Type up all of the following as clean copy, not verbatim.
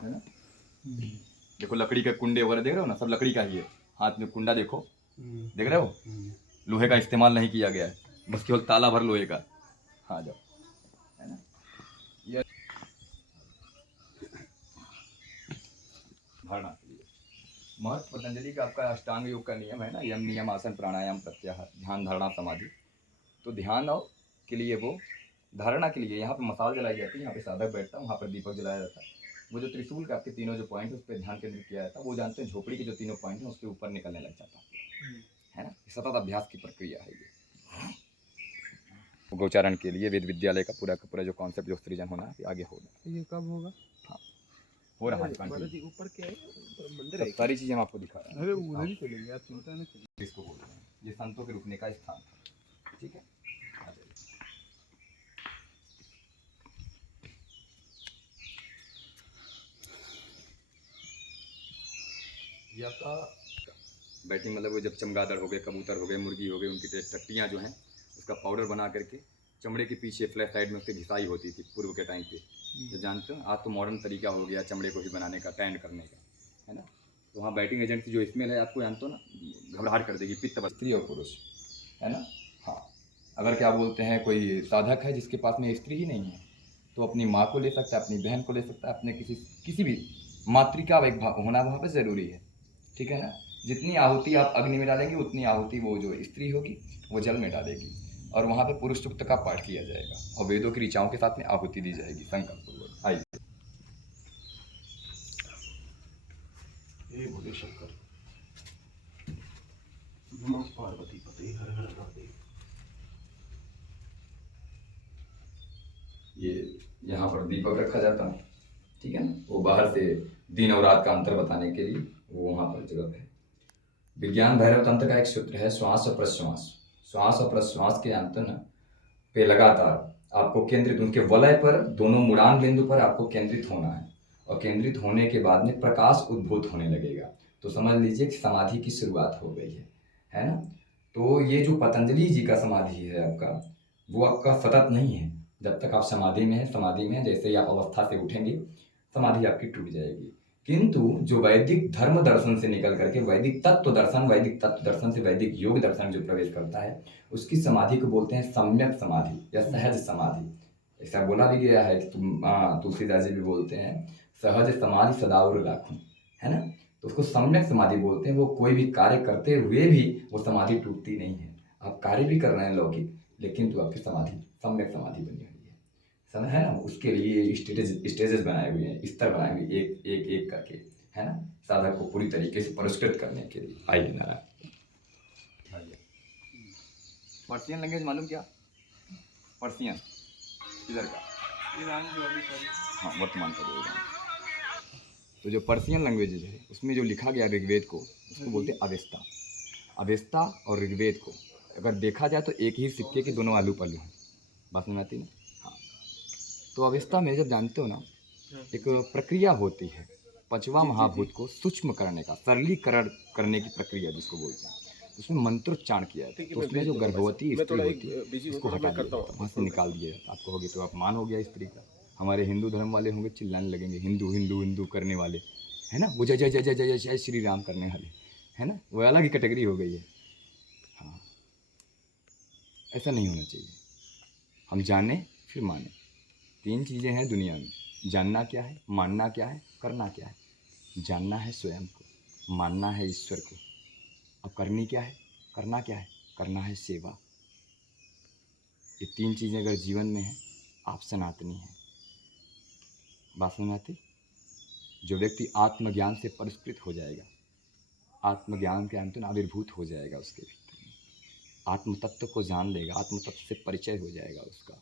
है ना। देखो लकड़ी के कुंडे वगैरह देख रहे हो ना, सब लकड़ी का ही है। हाथ में कुंडा देखो, देख रहे हो, लोहे का इस्तेमाल नहीं किया गया है, बस केवल ताला भर लोहे का। हाँ जाओ, है ना। ये धारणा के लिए महत्व पतंजलि का आपका अष्टांग योग का नियम है ना, यम नियम आसन प्राणायाम प्रत्याहार ध्यान धारणा समाधि। तो ध्यान के लिए वो धारणा के लिए यहाँ पे मसाल जलाई जाती है, यहाँ पे साधक बैठता है, वहाँ पर दीपक जलाया जाता है। वो जो त्रिशूल का आपके तीनों जो पॉइंट है उस पर ध्यान केंद्रित किया जाता है। वो जानते हैं झोपड़ी के जो तीनों पॉइंट हैं उसके ऊपर निकलने लग जाता है ना। सतत अभ्यास की प्रक्रिया है ये। गोचारण के लिए वेद विद्यालय का पूरा जो कॉन्सेप्ट जो सृजन होना है आगे होगा। ये कब होगा? हाँ हो रहा है। ऊपर क्या है? मंदिर है? सारी चीजें हम आपको दिखा रहे हैं। अरे उधर ही चलेंगे, आप चिंता न करिए। इसको बोलते हैं ये संतों के रुकने का स्थान, ठीक है। आ जाइए। ये आपका बैटिंग मतलब वो जब चमगादड़ हो गए, कबूतर हो गए, मुर्गी हो गई, उनकी टट्टियाँ जो हैं उसका पाउडर बना करके चमड़े के पीछे फ्लैश साइड में उसकी घिसाई होती थी पूर्व के टाइम पे, जो जानते हो। आज तो मॉडर्न तरीका हो गया चमड़े को ही बनाने का, टैंड करने का, है ना। तो वहाँ बैटिंग एजेंट की जो स्मेल है आपको जानते हो ना, घबराहट कर देगी, पित्त स्त्री और पुरुष, है ना। हाँ अगर क्या बोलते हैं कोई साधक है जिसके पास में स्त्री ही नहीं है तो अपनी माँ को ले सकता है, अपनी बहन को ले सकता है, अपने किसी भी मातृका एक होना वहाँ पर ज़रूरी है, ठीक है ना। जितनी आहुति आप अग्नि में डालेंगे उतनी आहुति वो जो स्त्री होगी वो जल में डालेगी, और वहाँ पे पुरुष सूक्त का पाठ किया जाएगा और वेदों की ऋचाओं के साथ में आहुति दी जाएगी संकल्प पूर्वक। आइए। भोले शंकर, नमः पार्वती पते, हर हर महादेव। ये यहाँ पर दीपक रखा जाता है, ठीक है ना। वो बाहर से दिन और रात का अंतर बताने के लिए वो वहाँ पर जगह है। विज्ञान भैरव तंत्र का एक सूत्र है श्वास और प्रश्वास। श्वास और प्रश्वास के अंतर पे लगातार आपको केंद्रित, उनके वलय पर, दोनों मुड़ान बिंदु पर आपको केंद्रित होना है, और केंद्रित होने के बाद में प्रकाश उद्भूत होने लगेगा। तो समझ लीजिए कि समाधि की शुरुआत हो गई है ना। तो ये जो पतंजलि जी का समाधि है आपका, वो आपका सतत नहीं है। जब तक आप समाधि में हैं, जैसे ही आप अवस्था से उठेंगे समाधि आपकी टूट जाएगी। किंतु जो वैदिक धर्म दर्शन से निकल करके वैदिक तत्व दर्शन से वैदिक योग दर्शन जो प्रवेश करता है उसकी समाधि को बोलते हैं सम्यक समाधि या सहज समाधि। ऐसा बोला भी गया है कि तुलसीदास जी भी बोलते हैं सहज समाधि सदाउर राखूं, है ना। तो उसको सम्यक समाधि बोलते हैं। वो कोई भी कार्य करते हुए भी वो समाधि टूटती नहीं है। आप कार्य भी कर रहे हैं लौकिक, लेकिन तो आपकी समाधि सम्यक समाधि बनी हुई है, समझ है ना। उसके लिए स्टेजेस बनाए हुए हैं, स्तर बनाए हुए एक एक एक करके, है ना, साधक को पूरी तरीके से पुरस्कृत करने के लिए। आइए नारायण। पर्सियन लैंग्वेज मालूम क्या? पर्सियन इधर का ईरान जो अभी हाँ वर्तमान का जो ईरान। तो जो पर्सियन लैंग्वेज है उसमें जो लिखा गया ऋग्वेद को उसको बोलते हैं अवेस्ता। अवेस्ता और ऋग्वेद को अगर देखा जाए तो एक ही सिक्के के दोनों आलू पल्लू हैं, बात में आती ना। हाँ तो अवेस्ता में जब जानते हो ना एक प्रक्रिया होती है पंचवा महाभूत को सूक्ष्म करने का, सरलीकरण करने की प्रक्रिया जिसको बोलते हैं। उसमें मंत्रोच्चारण किया जाता है। तो उसमें जो गर्भवती स्त्री होती है उसको हटा दिया जाता है, वहाँ से निकाल दिया जाता है। आप कहोगे तो अपमान हो गया स्त्री का। हमारे हिंदू धर्म वाले होंगे चिल्लाने लगेंगे हिंदू हिंदू हिंदू करने वाले, है ना, वो जय जय जय जय जय जय श्री राम करने वाले, है ना, वो अलग ही कैटेगरी हो गई है। हाँ ऐसा नहीं होना चाहिए। हम जाने फिर माने, तीन चीज़ें हैं दुनिया में, जानना क्या है, मानना क्या है, करना क्या है। जानना है स्वयं को, मानना है ईश्वर को, अब करनी क्या है, करना क्या है, करना है सेवा। ये तीन चीज़ें अगर जीवन में हैं आप सनातनी हैं। बात समझ में आती? जो व्यक्ति आत्मज्ञान से पुरस्कृत हो जाएगा, आत्मज्ञान के अंत आविर्भूत हो जाएगा उसके भीतर में, आत्म तत्व को जान लेगा, आत्म तत्व से परिचय हो जाएगा उसका,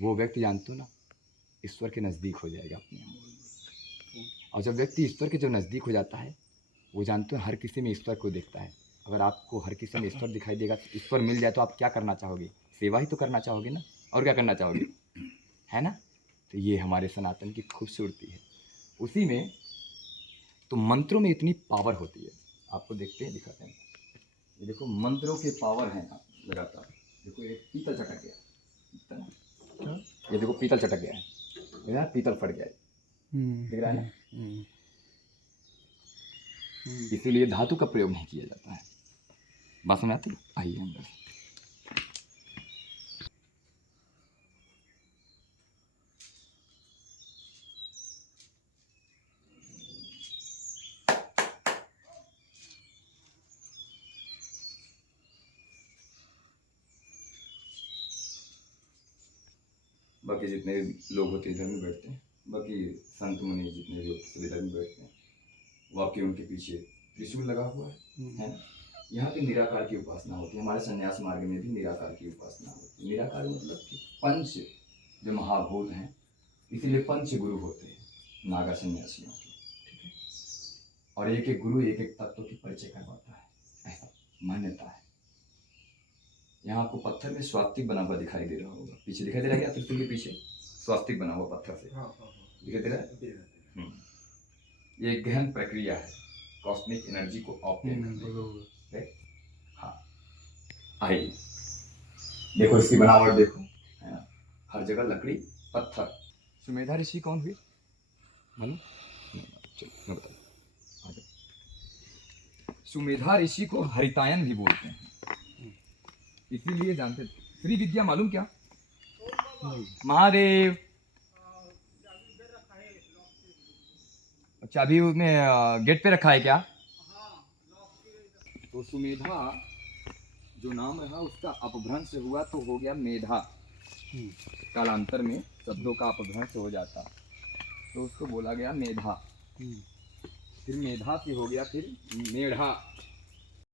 वो व्यक्ति जानते हो ना ईश्वर के नज़दीक हो जाएगा अपने आप। और जब व्यक्ति ईश्वर के जो नज़दीक हो जाता है वो जानते हो हर किसी में ईश्वर को देखता है। अगर आपको हर किसी में ईश्वर दिखाई देगा, तो ईश्वर मिल जाए तो आप क्या करना चाहोगे? सेवा ही तो करना चाहोगे ना, और क्या करना चाहोगे, है ना। तो ये हमारे सनातन की खूबसूरती है। उसी में तो मंत्रों में इतनी पावर होती है, आपको देखते हैं दिखाते हैं। ये देखो मंत्रों के पावर हैं लगातार। देखो एक पीतल चटक गया, ये देखो पीतल चटक गया है, पीतल फट गया है, दिख रहा है ना? इसीलिए धातु का प्रयोग नहीं किया जाता है। बात समझ आती है? आइए अंदर। बाकी जितने भी लोग होते हैं इधर में बैठते हैं, बाकी संत मुनि जितने भी होते हैं सब इधर में बैठते हैं। वाकई उनके पीछे त्रिशूल लगा हुआ है ना? यहाँ पे निराकार की उपासना होती है। हमारे संन्यास मार्ग में भी निराकार की उपासना होती है। निराकार मतलब कि पंच जो महाभूत हैं, इसीलिए पंच गुरु होते हैं नागा सन्यासियों के, ठीक है? और एक एक गुरु एक एक तत्व की परिचय करवाता है, ऐसा मान्यता है। यहाँ आपको पत्थर में स्वास्तिक बना हुआ दिखाई दे रहा होगा, पीछे दिखाई दे रहा है क्या? त्रिशूल के पीछे स्वास्तिक बना हुआ पत्थर से दिखाई दे रहा है। ये एक गहन प्रक्रिया है कॉस्मिक एनर्जी को ऑप्टेन करने की। हाँ, आइए देखो इसकी बनावट देखो, है ना? हर जगह लकड़ी पत्थर। सुमेधा ऋषि कौन हुई मालूम? चलो मैं बता दूं। सुमेधा ऋषि को हरितायन भी बोलते हैं, इसीलिए जानते थे। श्री विद्या मालूम क्या? महादेव चाबी उसमें गेट पे रखा है क्या? तो सुमेधा जो नाम रहा उसका अपभ्रंश हुआ तो हो गया मेधा। कालांतर में शब्दों का अपभ्रंश हो जाता तो उसको बोला गया मेधा। फिर मेधा से हो गया फिर मेढ़ा।